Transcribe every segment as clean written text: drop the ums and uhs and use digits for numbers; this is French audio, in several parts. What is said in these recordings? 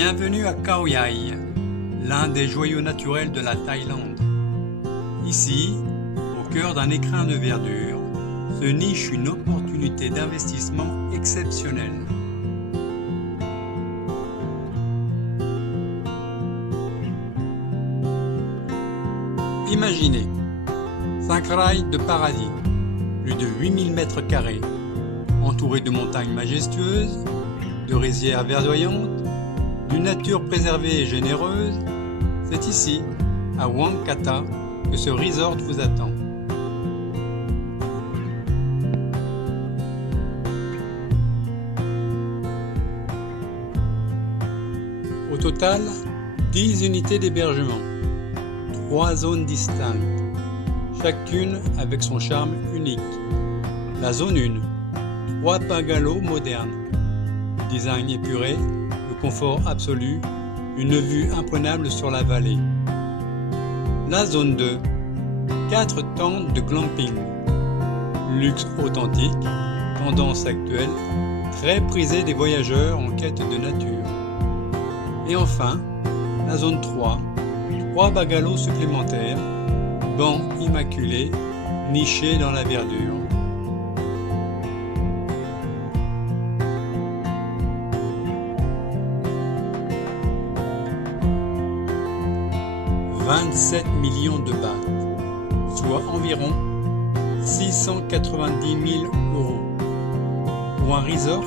Bienvenue à Khao Yai, l'un des joyaux naturels de la Thaïlande. Ici, au cœur d'un écrin de verdure, se niche une opportunité d'investissement exceptionnelle. Imaginez 5 rails de paradis, plus de 8000 mètres carrés, entourés de montagnes majestueuses, de rizières verdoyantes, d'une nature préservée et généreuse. C'est ici, à Wang Kata, que ce resort vous attend. Au total, 10 unités d'hébergement, 3 zones distinctes, chacune avec son charme unique. La zone 1, 3 bungalows modernes, design épuré, le confort absolu, une vue imprenable sur la vallée. La zone 2, 4 tentes de glamping, luxe authentique, tendance actuelle, très prisée des voyageurs en quête de nature. Et enfin, la zone 3, 3 bungalows supplémentaires, bancs immaculés, nichés dans la verdure. « 27 millions de bahts, soit environ 690 000 euros, pour un resort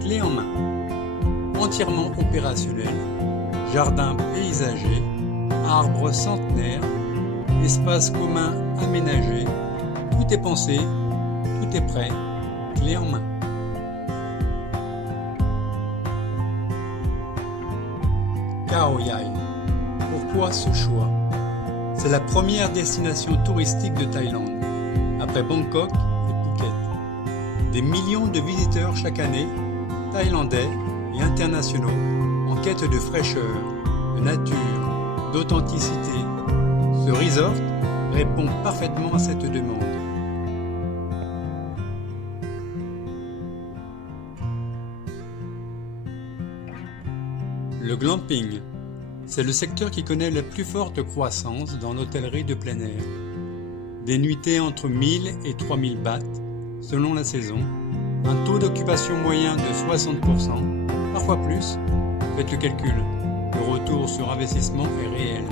clé en main, entièrement opérationnel, jardin paysager, arbres centenaires, espaces communs aménagés, tout est pensé, tout est prêt, clé en main. Khao Yai. Pourquoi ce choix? C'est la première destination touristique de Thaïlande, après Bangkok et Phuket. Des millions de visiteurs chaque année, thaïlandais et internationaux, en quête de fraîcheur, de nature, d'authenticité. Ce resort répond parfaitement à cette demande. Le glamping, c'est le secteur qui connaît la plus forte croissance dans l'hôtellerie de plein air. Des nuitées entre 1000 et 3000 bahts, selon la saison, un taux d'occupation moyen de 60%, parfois plus, faites le calcul, le retour sur investissement est réel.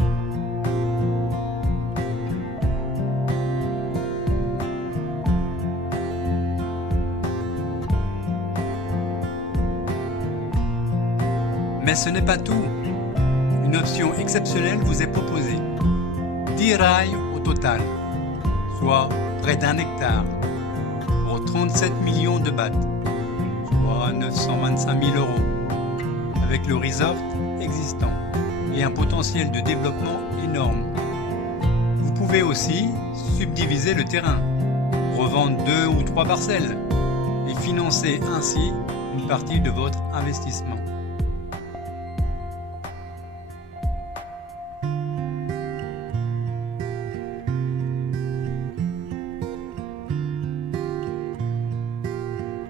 Mais ce n'est pas tout. Une option exceptionnelle vous est proposée. 10 rails au total, soit près d'1 hectare, pour 37 millions de bahts, soit 925 000 euros, avec le resort existant et un potentiel de développement énorme. Vous pouvez aussi subdiviser le terrain, revendre 2 ou 3 parcelles et financer ainsi une partie de votre investissement.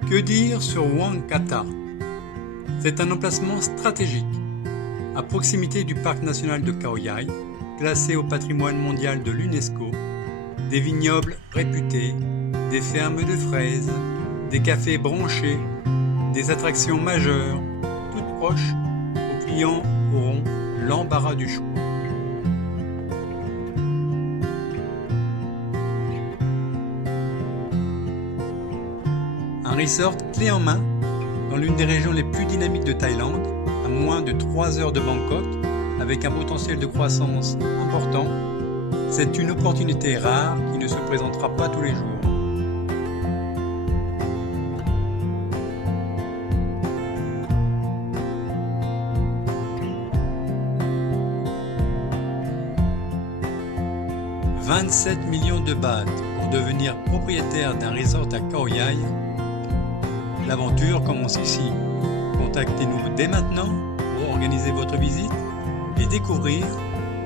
Que dire sur Wang Kata? C'est un emplacement stratégique, à proximité du parc national de Khao Yai, classé au patrimoine mondial de l'UNESCO, des vignobles réputés, des fermes de fraises, des cafés branchés, des attractions majeures, toutes proches, où clients auront l'embarras du choix. Un resort clé en main dans l'une des régions les plus dynamiques de Thaïlande, à moins de 3 heures de Bangkok, avec un potentiel de croissance important, c'est une opportunité rare qui ne se présentera pas tous les jours. « 27 millions de bahts pour devenir propriétaire d'un resort à Khao Yai. L'aventure commence ici. Contactez-nous dès maintenant pour organiser votre visite et découvrir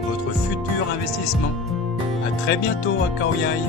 votre futur investissement. À très bientôt à Khao Yai.